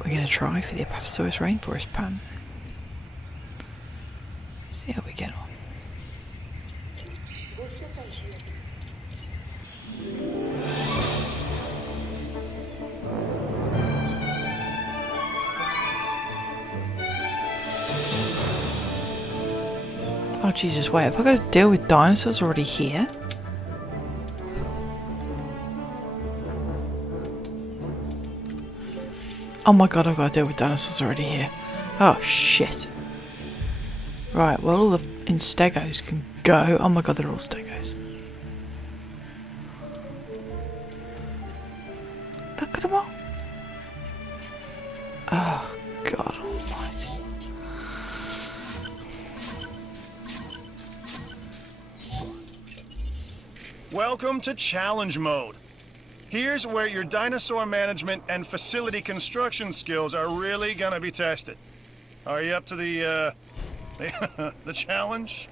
We're going to try for the Apatosaurus rainforest pan. See how we get on. Oh Jesus, wait, have I got to deal with dinosaurs already here? Oh my god, I've got to deal with dinosaurs already here. Oh shit. Right, well all the instegos can go. Oh my god, they're all stegos. Look at them all. Oh god almighty. Welcome to challenge mode. Here's where your dinosaur management and facility construction skills are really gonna be tested. Are you up to the challenge?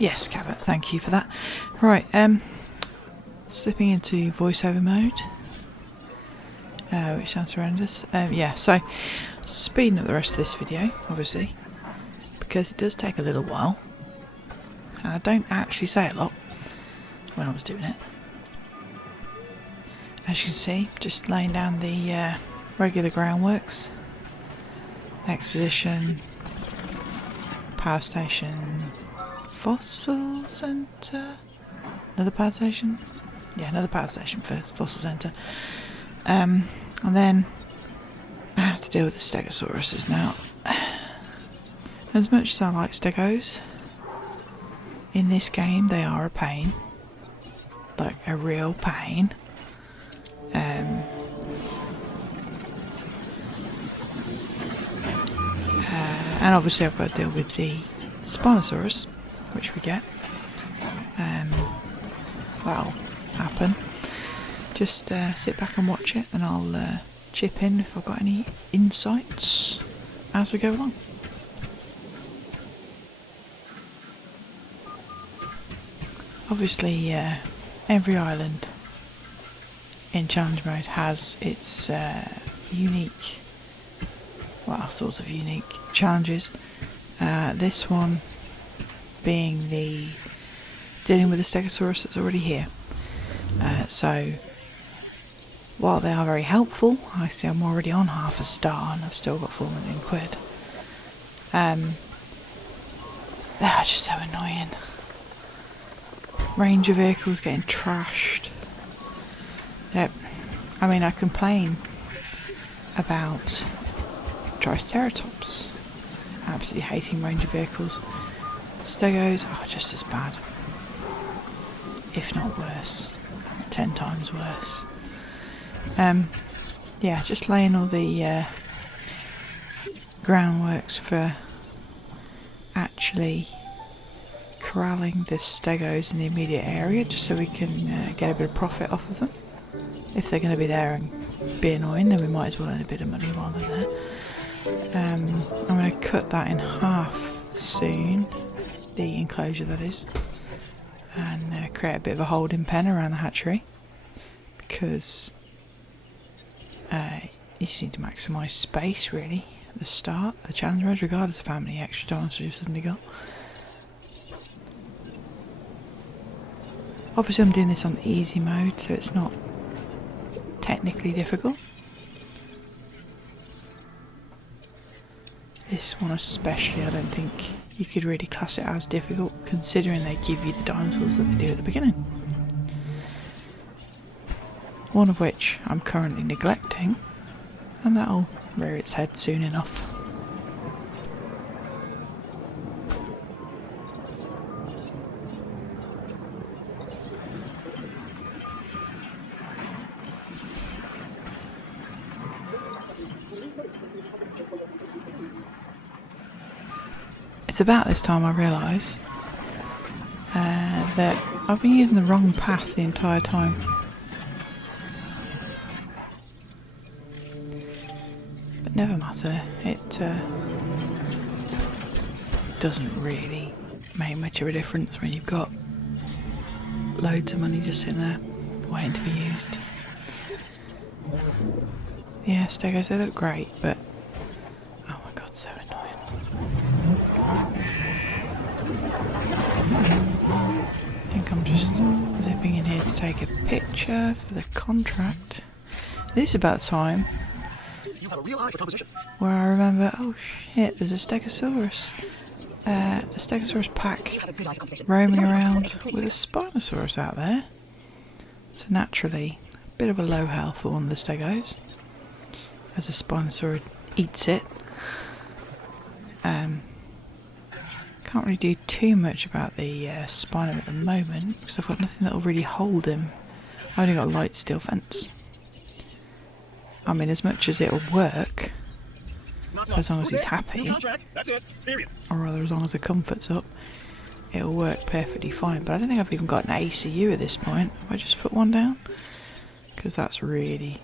Yes, Cabot, thank you for that. Right, slipping into voiceover mode, which sounds horrendous. Yeah, so speeding up the rest of this video, obviously, because it does take a little while, and I don't actually say a lot when I was doing it. As you can see, just laying down the regular groundworks. Exposition, power station, fossil centre, another power station? Yeah, another power station first, fossil centre. And then I have to deal with the stegosauruses now. As much as I like stegos, in this game they are a pain. Like a real pain. And obviously I've got to deal with the Spinosaurus, which we get. That'll happen. Just sit back and watch it, and I'll chip in if I've got any insights as we go along. Obviously, every island in challenge mode has its unique, well, sort of unique challenges. This one being the dealing with the Stegosaurus that's already here. So while they are very helpful, I see I'm already on half a star and I've still got 4 million quid. They're just so annoying. Ranger vehicles getting trashed. Yep. I mean, I complain about Triceratops absolutely hating Ranger vehicles. Stegos are just as bad, if not worse, 10 times worse. Yeah, just laying all the groundworks for actually corralling the stegos in the immediate area, just so we can get a bit of profit off of them. If they're going to be there and be annoying, then we might as well earn a bit of money while they're there. I'm going to cut that in half soon, the enclosure that is, and create a bit of a holding pen around the hatchery, because you just need to maximise space really at the start of the challenge mode, regardless of how many extra dinosaurs you've suddenly got. Obviously I'm doing this on easy mode, so it's not technically difficult. This one especially, I don't think you could really class it as difficult, considering they give you the dinosaurs that they do at the beginning. One of which I'm currently neglecting, and that'll rear its head soon enough. It's about this time I realise that I've been using the wrong path the entire time. But never matter, it doesn't really make much of a difference when you've got loads of money just sitting there waiting to be used. Yeah, stegos, they look great, but oh my god, so annoying. I think I'm just zipping in here to take a picture for the contract. This is about the time You have a real eye for composition. where I remember, oh shit, there's a Stegosaurus. A Stegosaurus pack roaming around with a Spinosaurus out there. So naturally, a bit of a low health for one of the Stegos, as a Spinosaurus eats it. Can't really do too much about the Spino at the moment, because I've got nothing that'll really hold him. I've only got a light steel fence. I mean, as much as it'll work, as long as he's happy, That's it. Period. or rather as long as the comfort's up, it'll work perfectly fine. But I don't think I've even got an ACU at this point. If I just put one down, because that's really,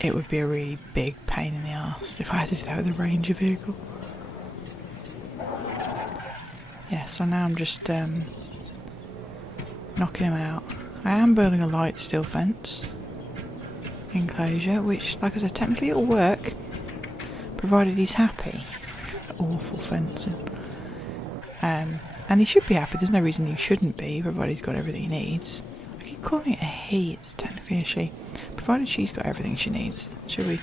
it would be a really big pain in the arse if I had to do that with a Ranger vehicle. Yeah, so now I'm just knocking him out. I am building a light steel fence enclosure, which, like I said, technically it'll work, provided he's happy. Awful fencing. And he should be happy. There's no reason he shouldn't be, provided he's got everything he needs. I keep calling it a he, it's technically a she. Provided she's got everything she needs, she'll be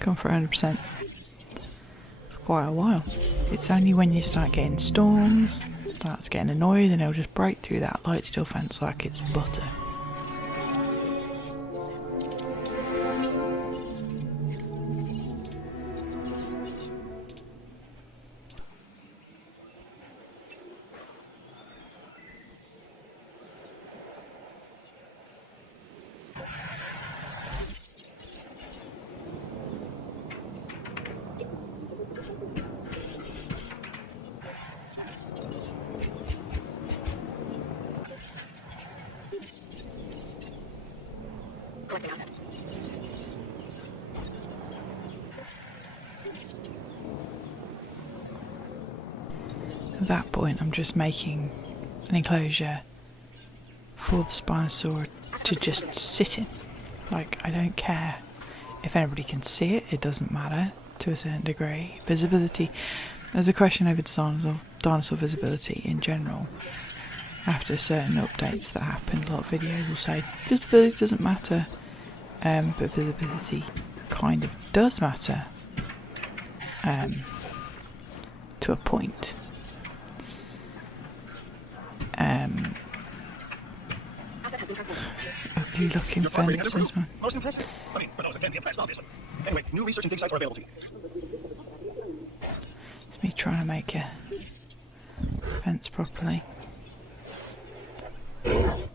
come for 100% for quite a while. It's only when you start getting storms, starts getting annoyed, and he'll just break through that light steel fence like it's butter. At that point, I'm just making an enclosure for the Spinosaur to just sit in. Like, I don't care if anybody can see it, it doesn't matter to a certain degree. Visibility, there's a question over dinosaur visibility in general. After certain updates that happen, a lot of videos will say visibility doesn't matter, but visibility kind of does matter to a point. Ugly looking fences, man. Most impressive. I mean, for those that can be impressed, obviously. Anyway, new research and dig sites are available to you. It's me trying to make a fence properly.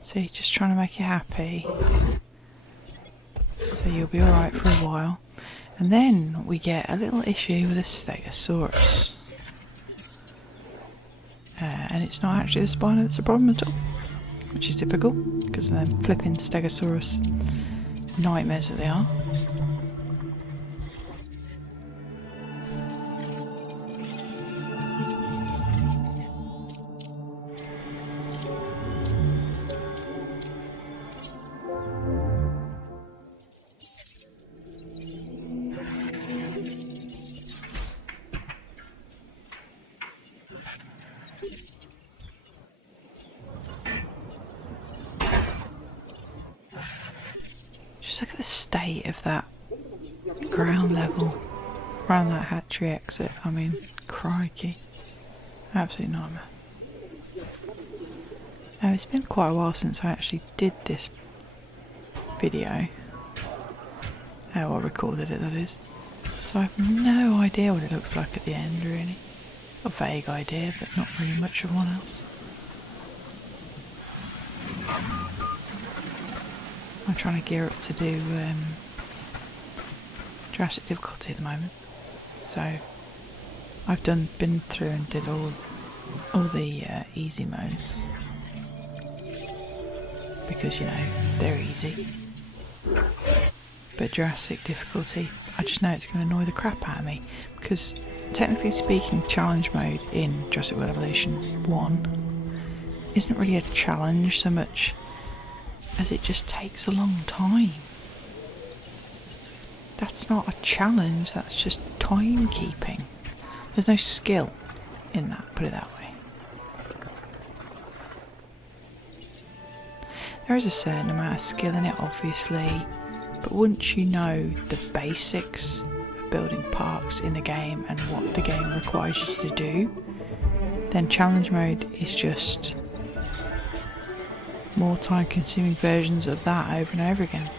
See, just trying to make you happy. So you'll be alright for a while. And then we get a little issue with a Stegosaurus. And it's not actually the Spino that's a problem at all. Which is typical, because of them flipping Stegosaurus nightmares that they are. Just look at the state of that ground level around that hatchery exit. I mean, crikey. Absolute nightmare. Now, it's been quite a while since I actually did this video. Oh, I recorded it, that is. So I have no idea what it looks like at the end, really. A vague idea, but not really much of one else. I'm trying to gear up to do Jurassic difficulty at the moment, so I've been through and did all the easy modes because, you know, they're easy. but Jurassic difficulty. I just know it's going to annoy the crap out of me, because technically speaking, challenge mode in Jurassic World Evolution 1 isn't really a challenge so much as it just takes a long time. That's not a challenge, that's just timekeeping. There's no skill in that, put it that way. There is a certain amount of skill in it, obviously, but once you know the basics of building parks in the game and what the game requires you to do, then challenge mode is just more time-consuming versions of that over and over again.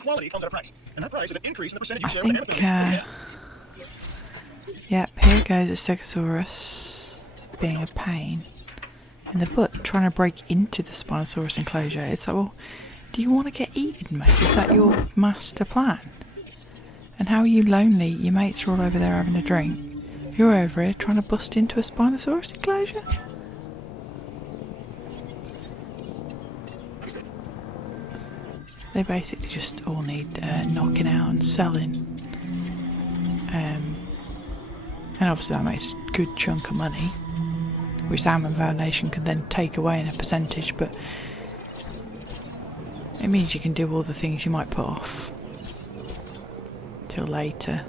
Quality comes at a price, and that price is an increase in the percentage you I share think, with Amazon. yep, here goes a Stegosaurus being a pain in the butt, trying to break into the Spinosaurus enclosure. It's like, well, do you want to get eaten, mate? Is that your master plan? And how are you lonely? Your mates are all over there having a drink. You're over here trying to bust into a Spinosaurus enclosure? They basically just all need knocking out and selling. And obviously that makes a good chunk of money, which the Hammond Foundation can then take away in a percentage, but it means you can do all the things you might put off till later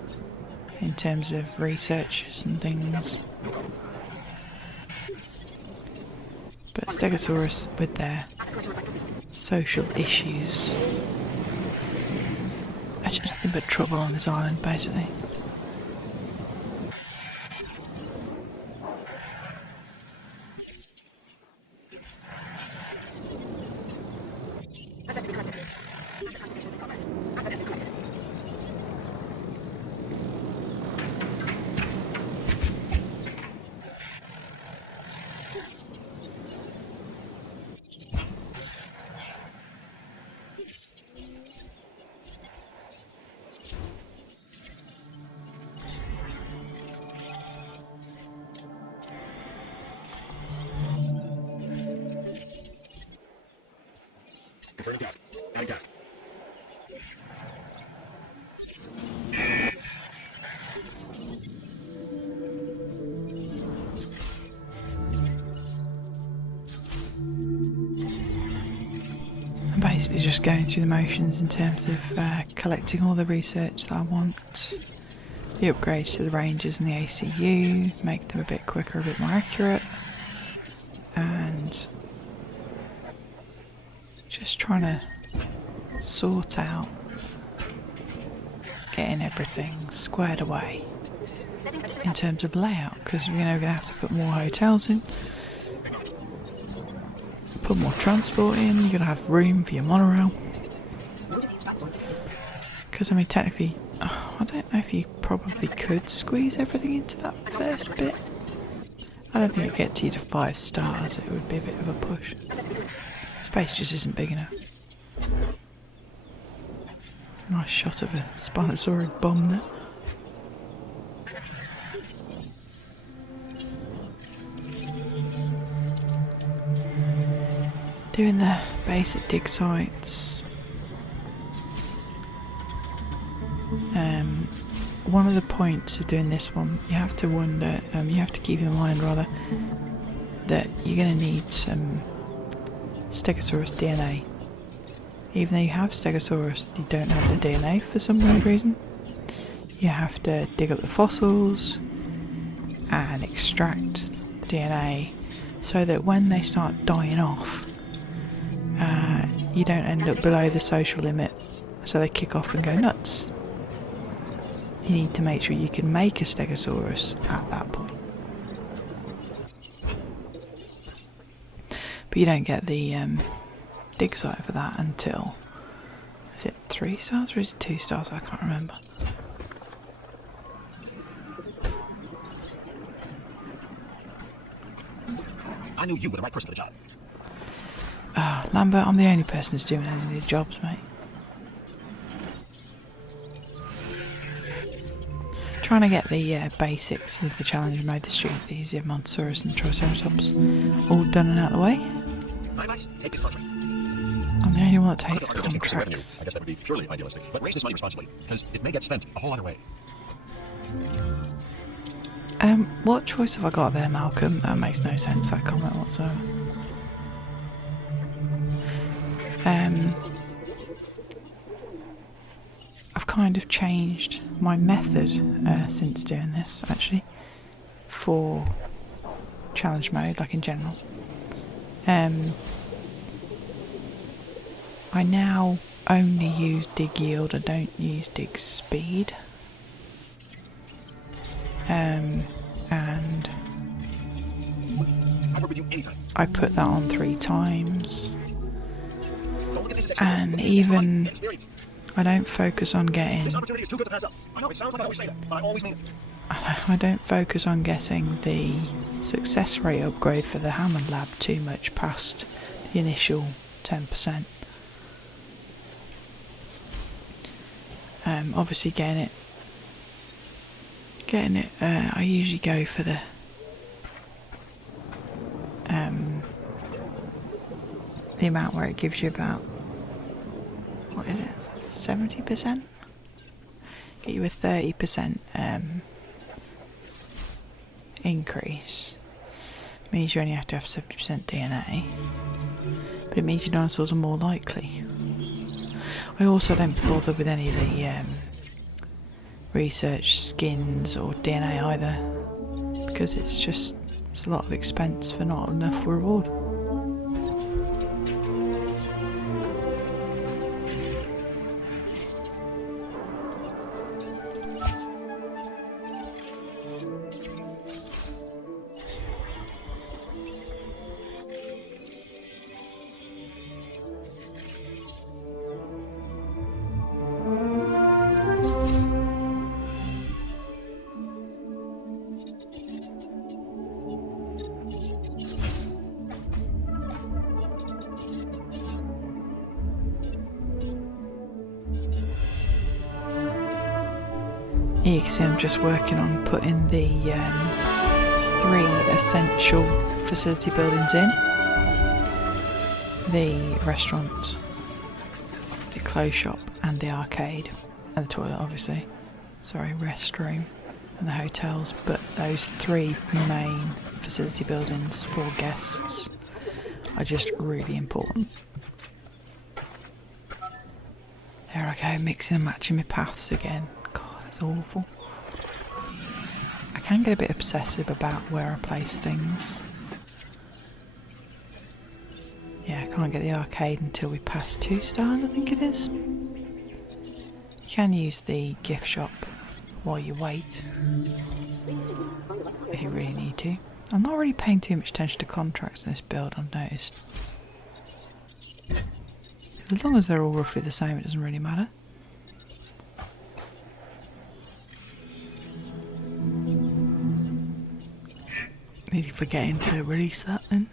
in terms of researches and things. But Stegosaurus, with their social issues, are just nothing but trouble on this island, basically. I'm basically just going through the motions in terms of collecting all the research that I want. The upgrades to the Rangers and the ACU, make them a bit quicker, a bit more accurate, and just trying to sort out getting everything squared away in terms of layout, because we're going to have to put more hotels in, put more transport in, you're going to have room for your monorail. Because, I mean, technically, I don't know if you probably could squeeze everything into that first bit. I don't think it'd get you to 5 stars, it would be a bit of a push. Space just isn't big enough. Nice shot of a Spinosaurus bomb there. Doing the basic dig sites. One of the points of doing this one, you have to wonder, you have to keep in mind rather, that you're going to need some Stegosaurus DNA. Even though you have Stegosaurus, you don't have the DNA for some weird reason. You have to dig up the fossils and extract the DNA so that when they start dying off, you don't end up below the social limit, so they kick off and go nuts. You need to make sure you can make a Stegosaurus at that point. But you don't get the dig site for that until, is it 3 stars or is it 2 stars? I can't remember. I knew you were the right person for the job. Lambert, I'm the only person who's doing any of these jobs, mate. Trying to get the basics of the challenge mode, the stupidity, the Montosaurus and the Triceratops all done and out of the way. My advice, take this contract. I'm the only one that takes Revenue. contracts. I guess that would be purely idealistic. But raise this money responsibly, because it may get spent a whole other way. What choice have I got there, Malcolm? That makes no sense, that comment whatsoever. I've kind of changed my method since doing this, actually, for challenge mode, like in general. I now only use dig yield, I don't use dig speed. And I'll work with you anytime. I put that on 3 times. Don't look at this as extra. And Look at this as even experience. I don't focus on getting This opportunity is too good to pass up. I know it sounds like I always say that, but I always mean it. I don't focus on getting the success rate upgrade for the Hammond Lab too much past the initial 10%. Obviously getting it, I usually go for the amount where it gives you about, what is it, 70%? Get you a 30% increase. Means you only have to have 70% DNA, but it means your dinosaurs are more likely. I also don't bother with any of the research skins or DNA either, because it's a lot of expense for not enough reward. You can see I'm just working on putting the 3 essential facility buildings in. The restaurant, the clothes shop and the arcade, and the toilet obviously. Sorry, restroom and the hotels, but those 3 main facility buildings for guests are just really important. There I go, mixing and matching my paths again. It's awful. I can get a bit obsessive about where I place things. Yeah, I can't get the arcade until we pass 2 stars, I think it is. You can use the gift shop while you wait, if you really need to. I'm not really paying too much attention to contracts in this build, I've noticed. As long as they're all roughly the same, it doesn't really matter. Nearly forgetting to release that then.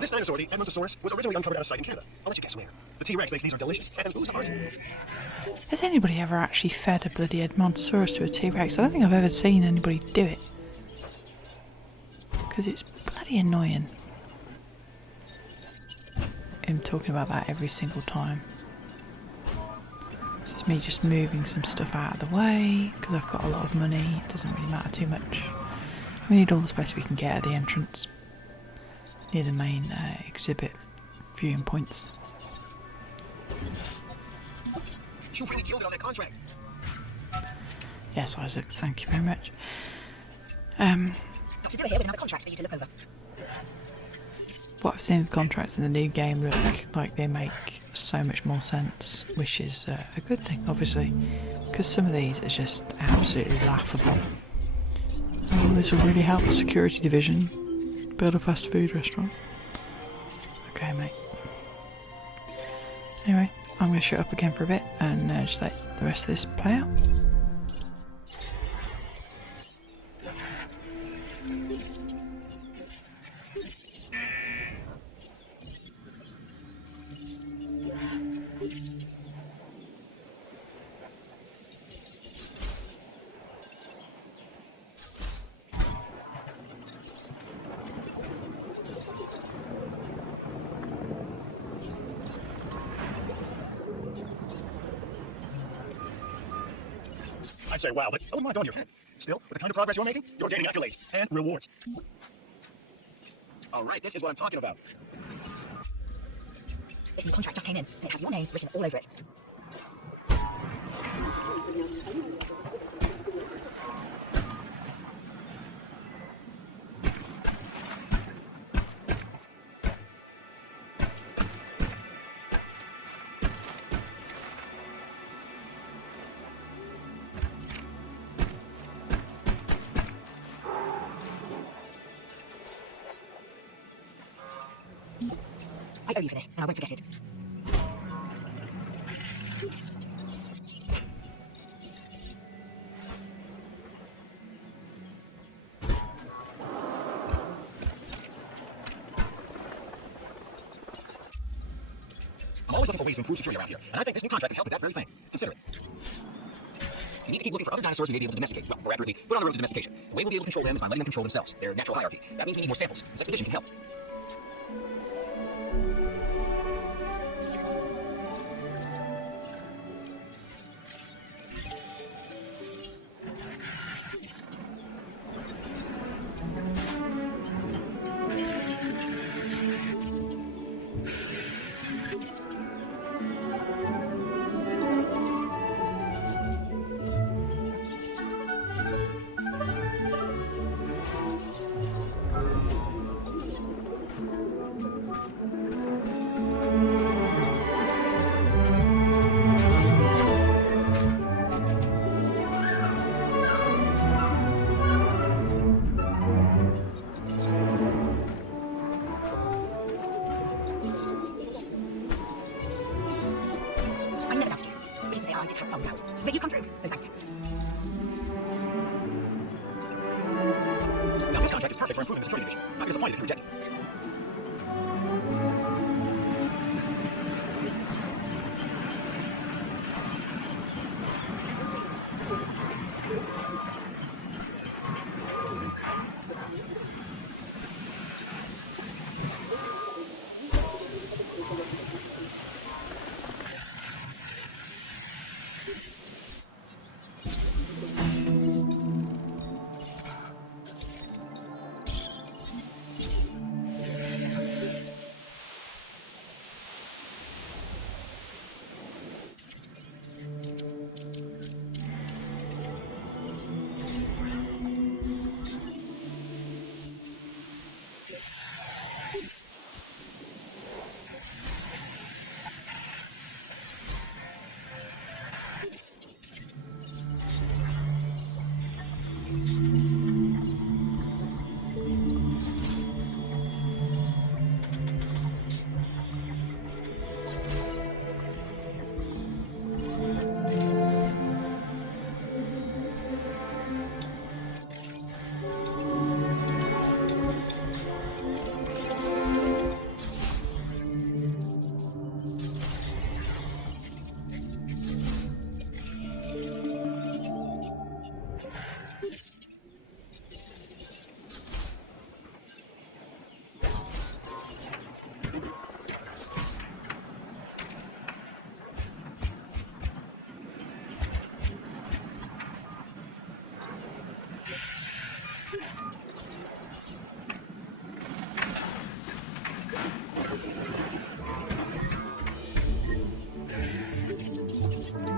This dinosaur, the Edmontosaurus, was originally uncovered at a site in Canada. I'll let you guess where. The T-Rex thinks these are delicious, and who's to argue? Has anybody ever actually fed a bloody Edmontosaurus to a T-Rex? I don't think I've ever seen anybody do it. Because it's bloody annoying. I'm talking about that every single time. This is me just moving some stuff out of the way, because I've got a lot of money. It doesn't really matter too much. We need all the space we can get at the entrance, near the main exhibit viewing points. You really killed it on that contract. Yes, Isaac, thank you very much. Dr. Diller here with another contract for you to look over. What I've seen with contracts in the new game look like they make so much more sense, which is a good thing, obviously, because some of these are just absolutely laughable. Oh, this will really help the security division build a fast food restaurant. Okay, mate. Anyway, I'm going to shut up again for a bit and just let the rest of this play out. I'd say wow, but I wouldn't mind on your head. Still, with the kind of progress you're making, you're gaining accolades and rewards. All right, this is what I'm talking about. This new contract just came in, and it has your name written all over it. I owe you for this, and I won't forget it. I'm always looking for ways to improve security around here, and I think this new contract can help with that very thing. Consider it. You need to keep looking for other dinosaurs you may be able to domesticate. Well, more accurately, put on the road to domestication. The way we'll be able to control them is by letting them control themselves, their natural hierarchy. That means we need more samples. This expedition can help. I never doubted you. Which is to say, I did have some doubts. But you come through, so thanks. Now, this contract is perfect for improving the security division. I'd be disappointed if you reject it.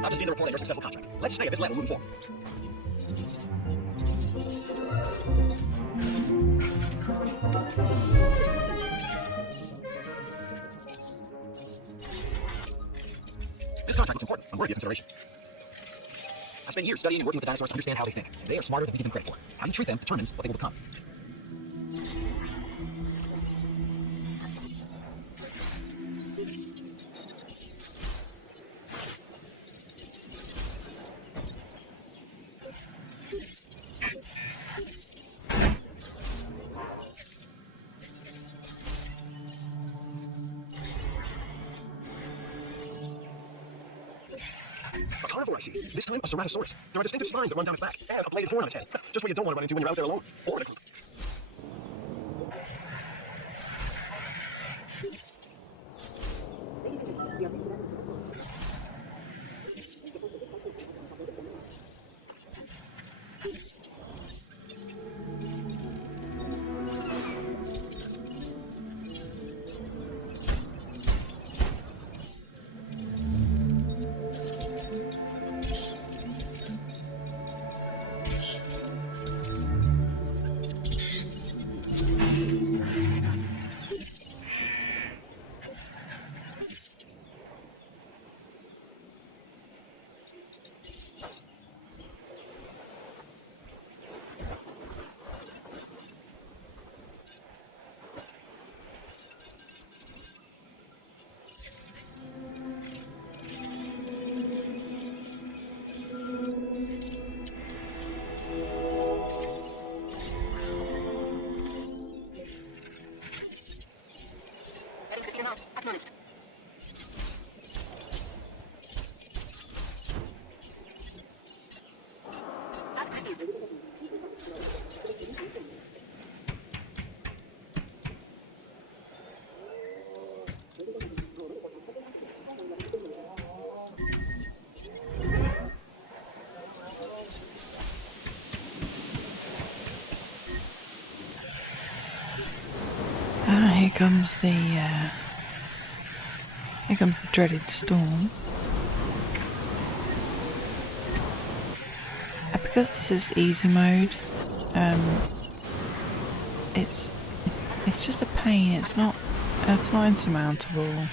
I've just seen the report on your successful contract. Let's stay at this level moving forward. This contract is important and worthy of consideration. I've spent years studying and working with the dinosaurs to understand how they think. They are smarter than we give them credit for. How you treat them determines what they will become. A carnivore, I see. This time, a ceratosaurus. There are distinctive spines that run down its back, and a bladed horn on its head. Just what you don't want to run into when you're out there alone, or in a group. here comes the dreaded storm. And because this is easy mode, it's just a pain. It's not insurmountable.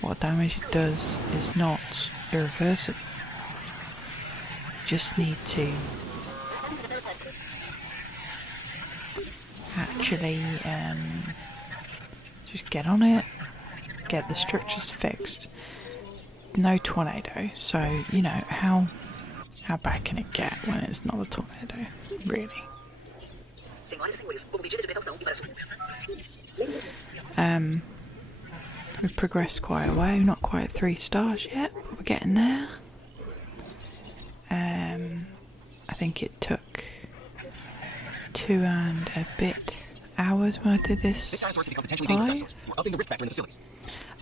What damage it does is not irreversible. You just need to actually just get on it, get the structures fixed. No tornado, so you know how bad can it get when it's not a tornado, really? We've progressed quite a way, not quite 3 stars yet, but we're getting there. I think it took 2 and a bit hours when I did this. Sick dinosaurs can become potentially dangerous dinosaurs. We're upping the risk factor in the facilities.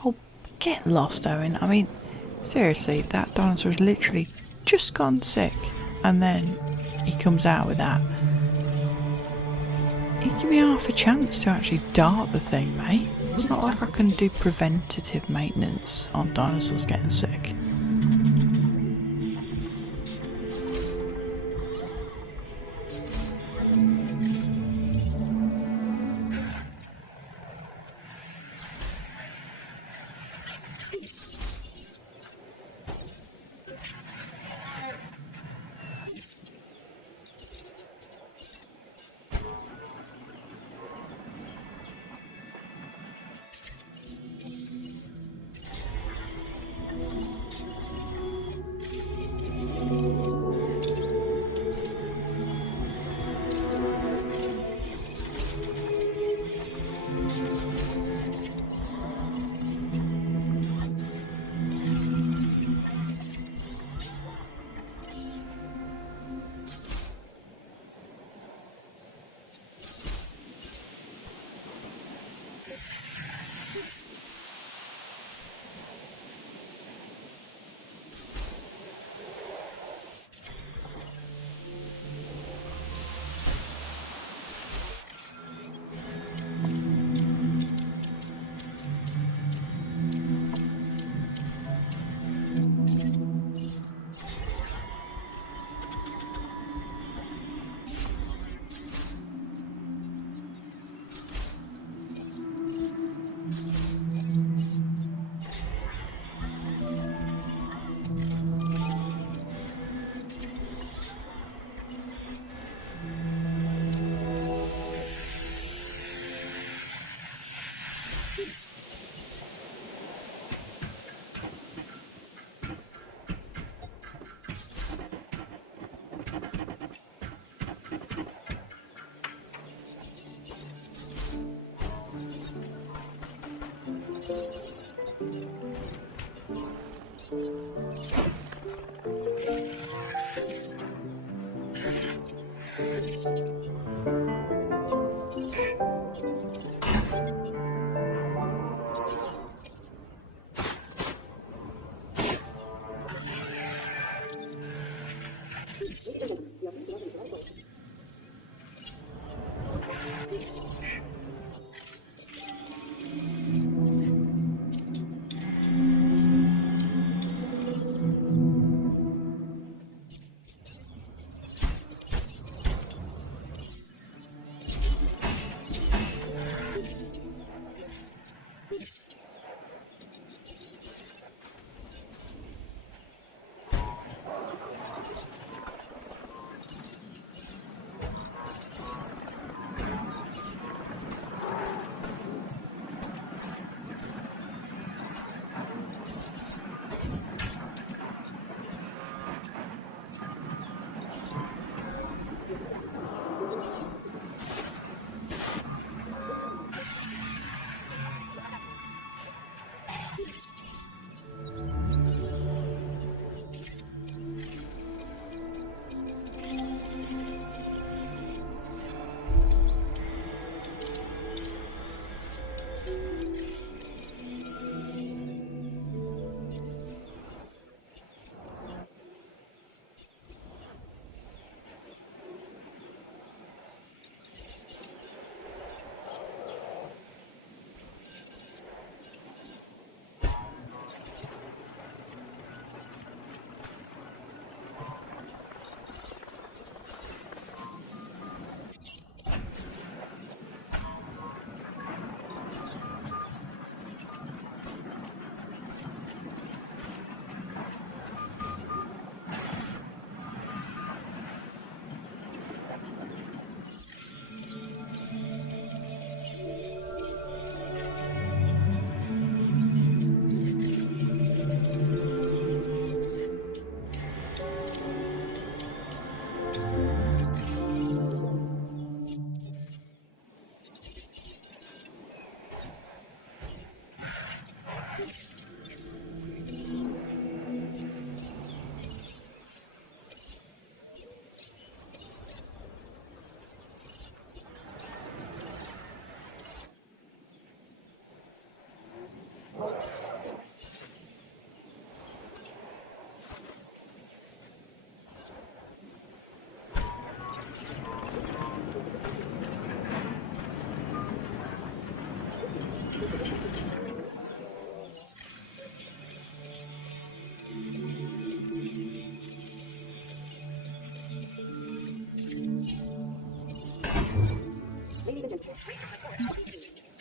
Oh, get lost, Owen. I mean, seriously, that dinosaur's literally just gone sick, and then he comes out with that. You give me half a chance to actually dart the thing, mate. It's not like I can do preventative maintenance on dinosaurs getting sick.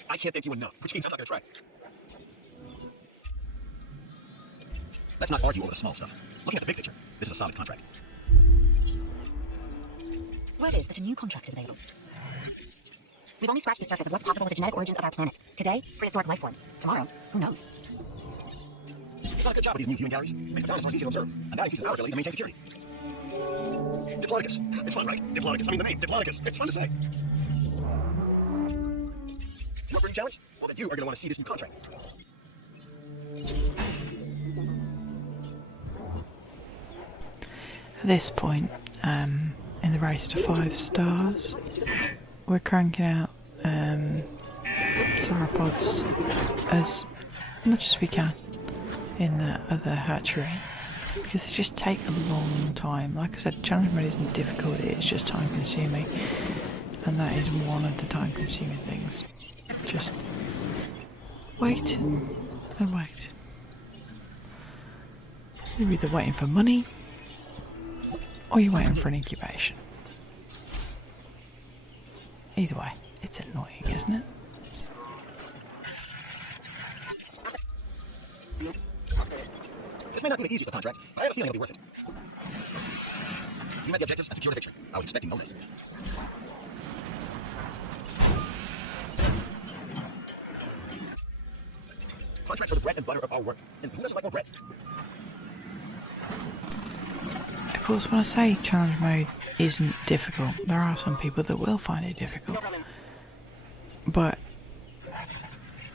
I can't thank you enough, which means I'm not gonna try. Let's not argue over the small stuff. Looking at the big picture, this is a solid contract. Word is that a new contract is available. We've only scratched the surface of what's possible with the genetic origins of our planet. Today, prehistoric life forms. Tomorrow, who knows? You've done a good job with these new viewing galleries. Makes the dinosaurs easy to observe, and that increases our ability to maintain security. Diplodocus. It's fun, right? Diplodocus. I mean the name, Diplodocus. It's fun to say. You up for a new challenge? Well, then you are going to want to see this new contract. At this point, in the race to 5 stars, we're cranking out sauropods as much as we can in the other hatchery, because they just take a long time. Like I said, challenge mode isn't difficult, it's just time consuming, and that is one of the time consuming things. Just wait and wait. You're either waiting for money or you're waiting for an incubation. Either way, it's annoying, isn't it? This may not be the easiest of contracts, but I have a feeling it'll be worth it. You met the objectives and secured the victory. I was expecting no less. Contracts are the bread and butter of our work, and who doesn't like more bread? Of course, when I say challenge mode isn't difficult, there are some people that will find it difficult. But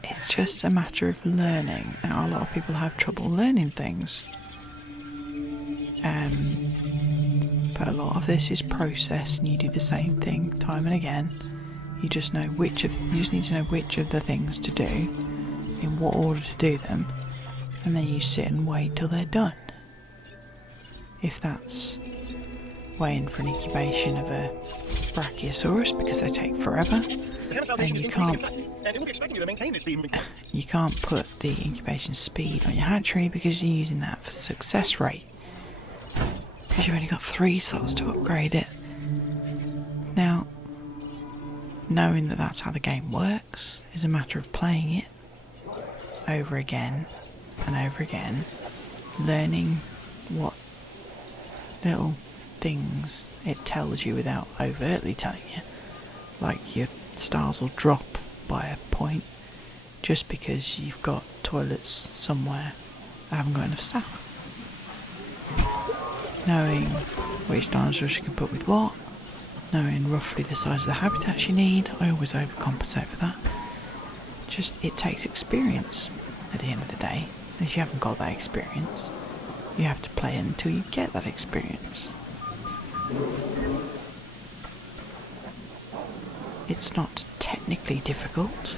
it's just a matter of learning. Now, a lot of people have trouble learning things. But a lot of this is process, and you do the same thing time and again. You just need to know which of the things to do, in what order to do them, and then you sit and wait till they're done. If that's waiting for an incubation of a Brachiosaurus because they take forever, and you can't put the incubation speed on your hatchery because you're using that for success rate, because you've only got 3 slots to upgrade it. Now, knowing that that's how the game works is a matter of playing it over again and over again, learning what little things it tells you without overtly telling you. Like your stars will drop by a point just because you've got toilets somewhere that haven't got enough staff. Knowing which dinosaurs you can put with what, knowing roughly the size of the habitats you need, I always overcompensate for that. Just, it takes experience at the end of the day, and if you haven't got that experience, you have to play until you get that experience. It's not technically difficult,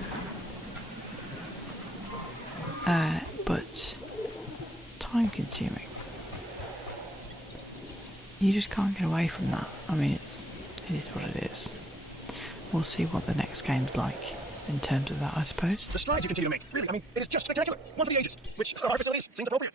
but time consuming. You just can't get away from that. I mean, it is what it is. We'll see what the next game's like in terms of that, I suppose. The strides you continue to make, really, I mean, it is just spectacular. One for the ages, which for our facilities seems appropriate.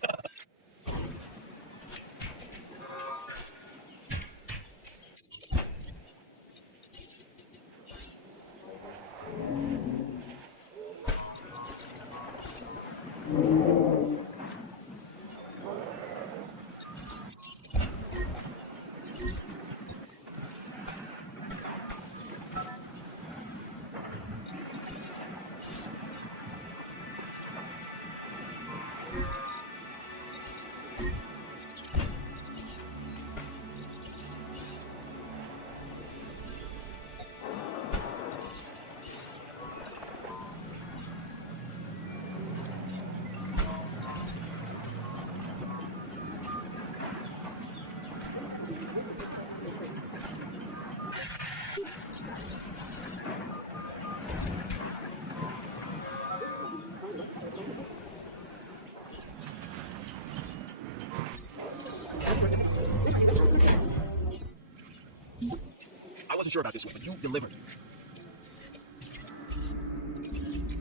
I wasn't sure about this one, but you delivered.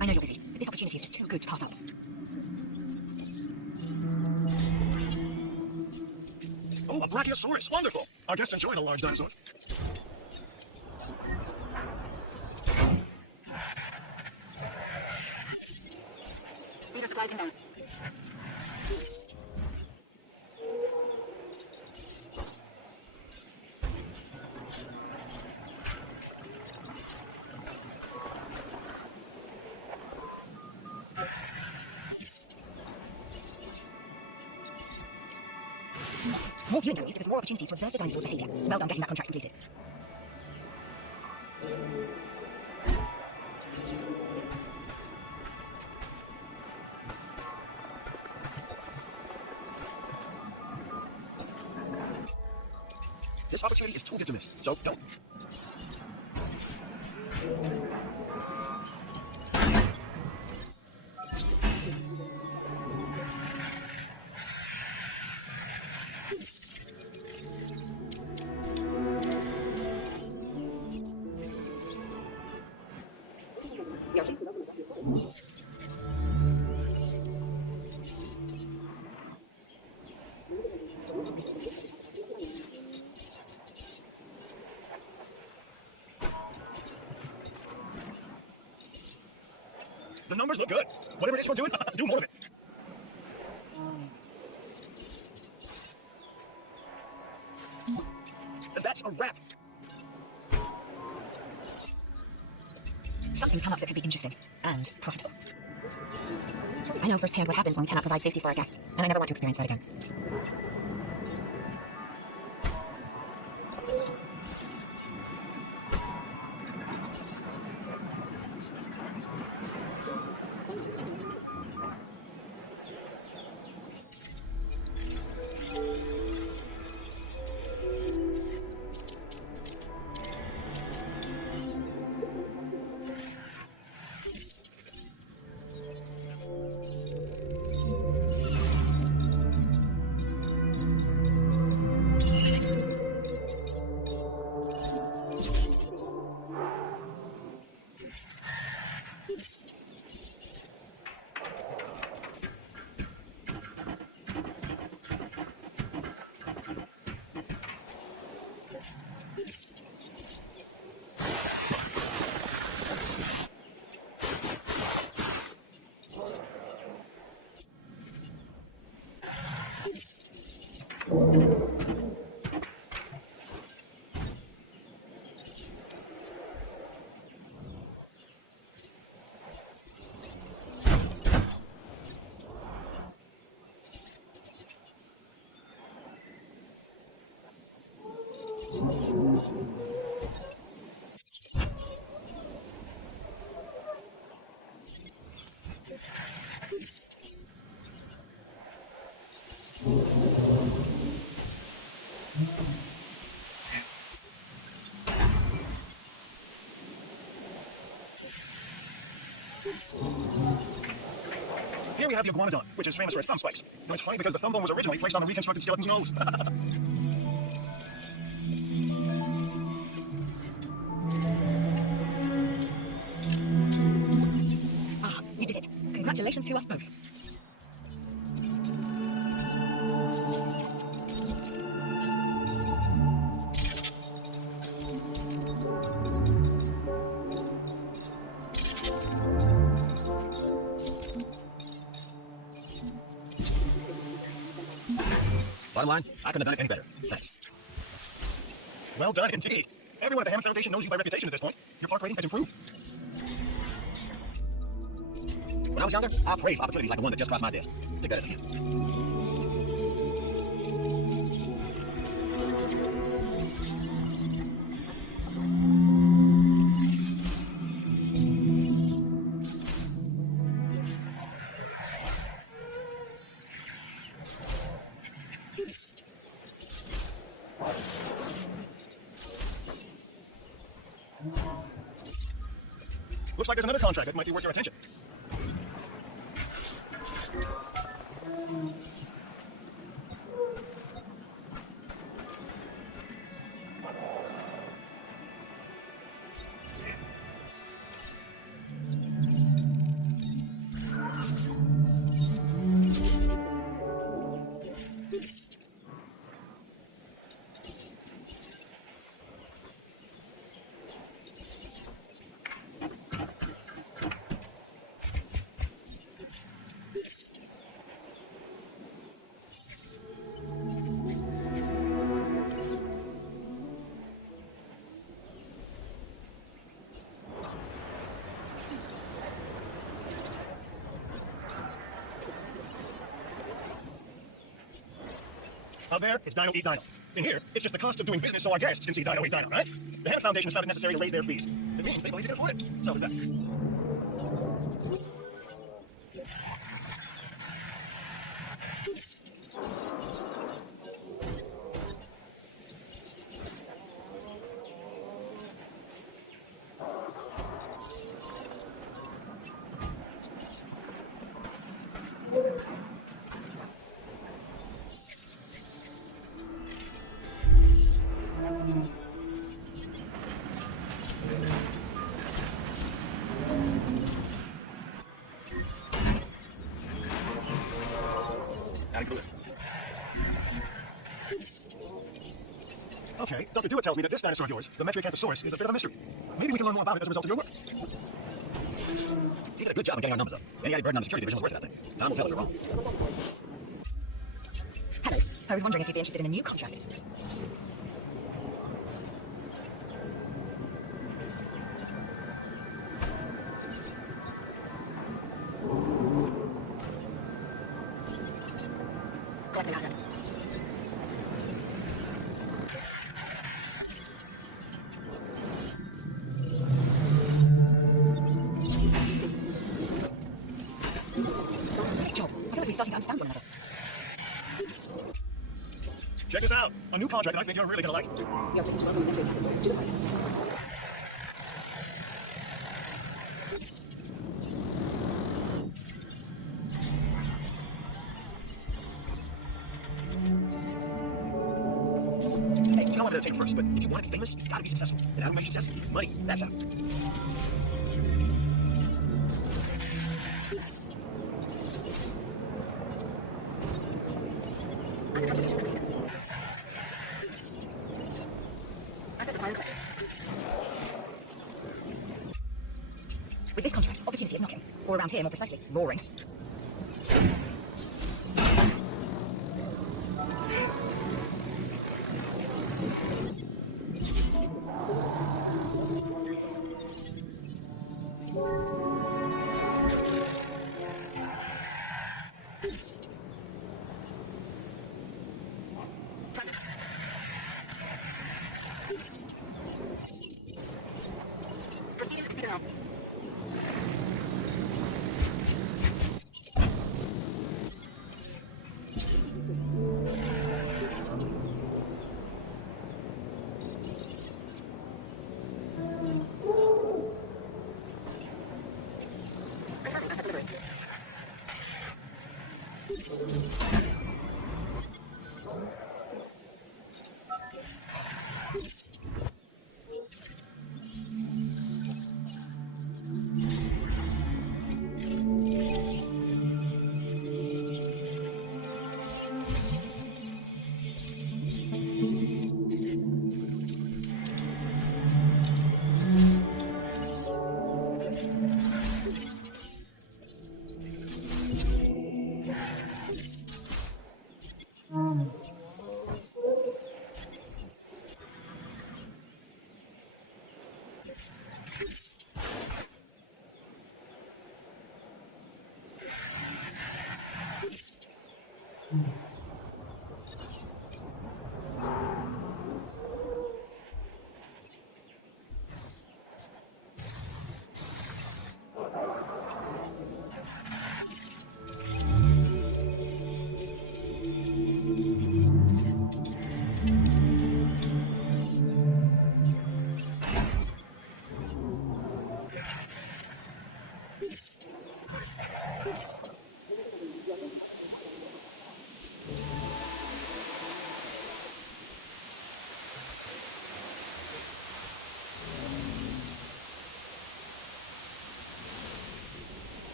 I know you're busy, but this opportunity is just too good to pass up. Oh, a Brachiosaurus. Wonderful. Our guest enjoyed a large dinosaur. Drive inbound. More viewing galleries give us more opportunities to observe the dinosaurs' behavior. Well done getting that contract completed. This opportunity is too good to miss, so don't. The numbers look good. Whatever it is you're doing, do more of it. And that's a wrap. Something's come up that could be interesting and profitable. I know firsthand what happens when we cannot provide safety for our guests, and I never want to experience that again. Here we have the iguanodon, which is famous for its thumb spikes. And it's funny because the thumb bone was originally placed on the reconstructed skeleton's nose. Ah, you did it. Congratulations to us both. Bottom line, I couldn't have done it any better. Thanks. Well done, indeed. Everyone at the Hammond Foundation knows you by reputation at this point. Your park rating has improved. When I was younger, I prayed for opportunities like the one that just crossed my desk. Take that as a hint. Looks like there's another contract that might be worth your attention. Out there, it's Dino Eat Dino. In here, it's just the cost of doing business, so our guests can see Dino Eat Dino, right? The Hannah Foundation has found it necessary to raise their fees. It means they believe they can afford it. So is that. Okay, Dr. Dewitt tells me that this dinosaur of yours, the Metriacanthosaurus, is a bit of a mystery. Maybe we can learn more about it as a result of your work. He did a good job of getting our numbers up. Any added burden on the security division was worth it, I think. Tom will tell us we're wrong. Hello. I was wondering if you'd be interested in a new contract. Collecting asset. Nice job. I feel like we're starting to understand one another. Check this out. A new contract that I think you're really gonna like. The object is one of the Metriacanthosaurus to the right. Hey, you know I'm gonna take it first, but if you want to be famous, you gotta be successful. And how do we measure success? Money. That's how. With this contract, opportunity is knocking, or around here more precisely, roaring. Proceed to the computer now. Confirming asset delivery.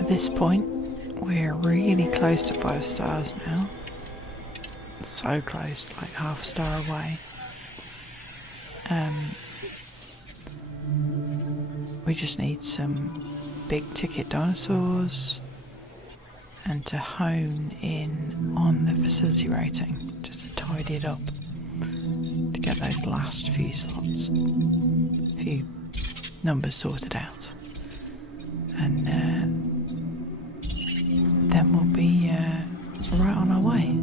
At this point, we're really close to 5 stars now. So close, like half a star away. We just need some big ticket dinosaurs, and to hone in on the facility rating, just to tidy it up, to get those last few slots, few numbers sorted out, and then we'll be right on our way.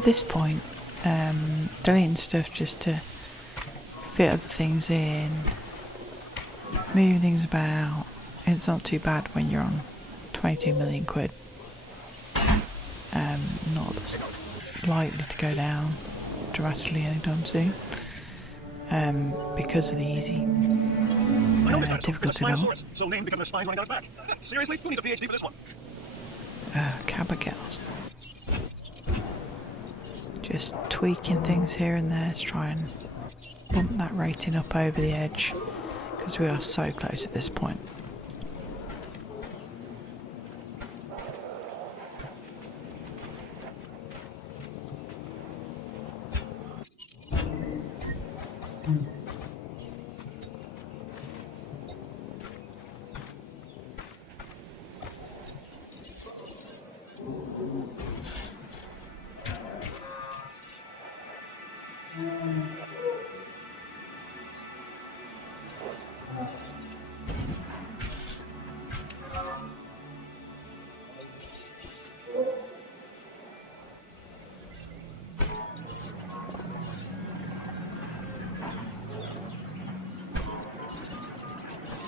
at this point, deleting stuff just to fit other things in, moving things about, it's not too bad when you're on 22 million quid. Not likely to go down dramatically anytime soon, because of the easy difficulty level. So named because their spines running down its back. Seriously? Who needs a PhD for this one? Cabagels. Just tweaking things here and there to try and bump that rating up over the edge, because we are so close at this point.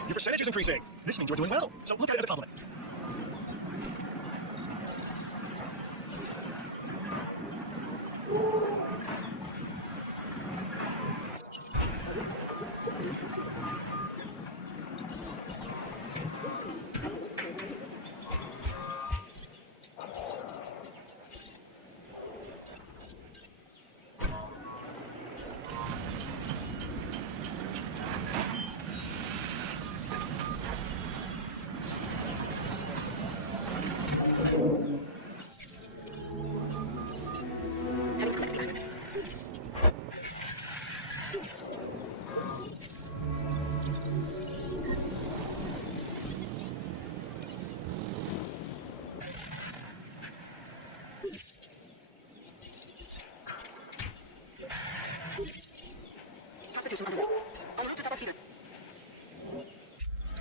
Your percentage is increasing. This means you're doing well, so look at it as a compliment.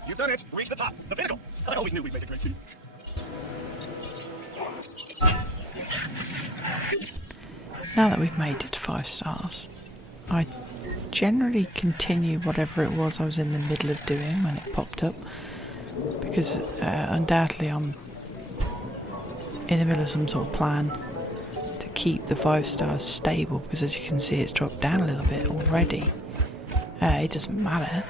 You've done it. Reach the top. The pinnacle. I always knew we'd make a great team. Now that we've made it 5 stars, I generally continue whatever it was I was in the middle of doing when it popped up, because undoubtedly I'm in the middle of some sort of plan to keep the 5 stars stable, because as you can see it's dropped down a little bit already. It doesn't matter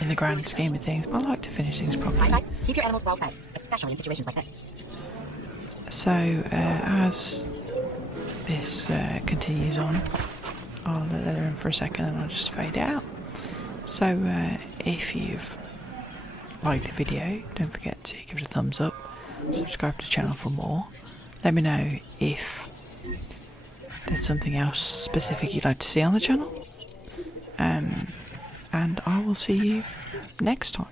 in the grand scheme of things, but I like to finish things properly. Right, guys, keep your animals well fed, especially in situations like this. So as this continues on, I'll let that in for a second and I'll just fade it out. So if you've liked the video, don't forget to give it a thumbs up, subscribe to the channel for more. Let me know if there's something else specific you'd like to see on the channel, and I will see you next time.